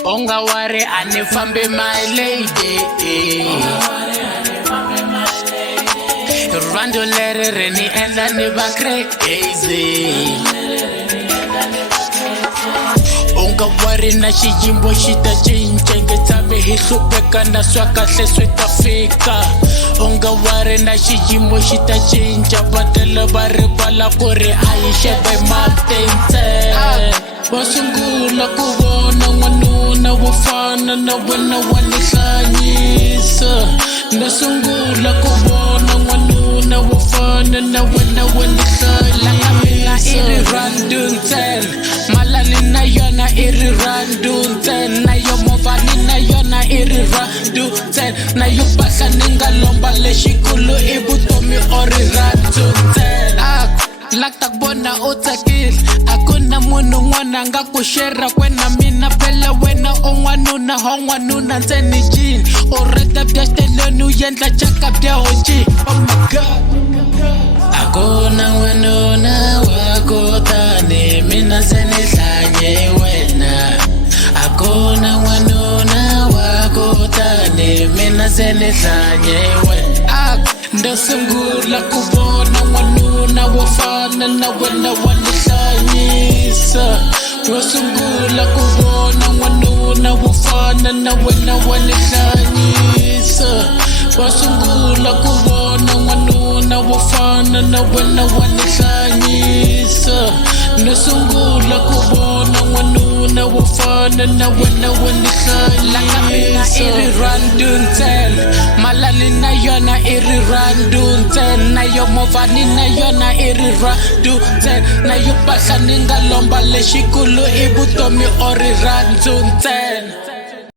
Onga wari ani fambe my lady. Rwando lere reni enda ni ba crazy. Onga wari na shijimbo shita chinchenge tabe hisupeka na swaka seswita fika. Onga wari na shijimbo shita chincha batele bari bala kore aishe by matente. Wasungula kubona wanuna wafana na wena wanihlanyisa. Nasungula kubona wanuna wafana na wena wanihlanyisa. Mina iri randun ten, malani na yona iri randun ten. Na yo mobani na yona iri randun ten. Na yo basa ninga lomba le shikulu ibutomi ori randun ten. Laktak bona utakil, akuna munu ngwana nga kushera kwena mina pela wena ongwanuna hongwanuna ntseni jini. Oreta byastelenu yendla chaka bya hoji. Oh my god. Akuna wanuna wakutani mina ntseni hlanye wena. Akuna wanuna wakutani mina ntseni hlanye wena. Ndasungula kubona wanuna wafana na wena wanihlanyisa. Wasungula kubona wanuna wafana na wena wanihlanyisa. Wasungula kubona wanuna wafana na wena wanihlanyisa. Nasungula kubona wanuna wafana na wena wanihlanyisa. Mina iri randun ten, malali na yona iri randun ten. Na yo movani na yona iri randun ten. Na yo basa ninga lomba le shikulu ibutomi ori randun ten.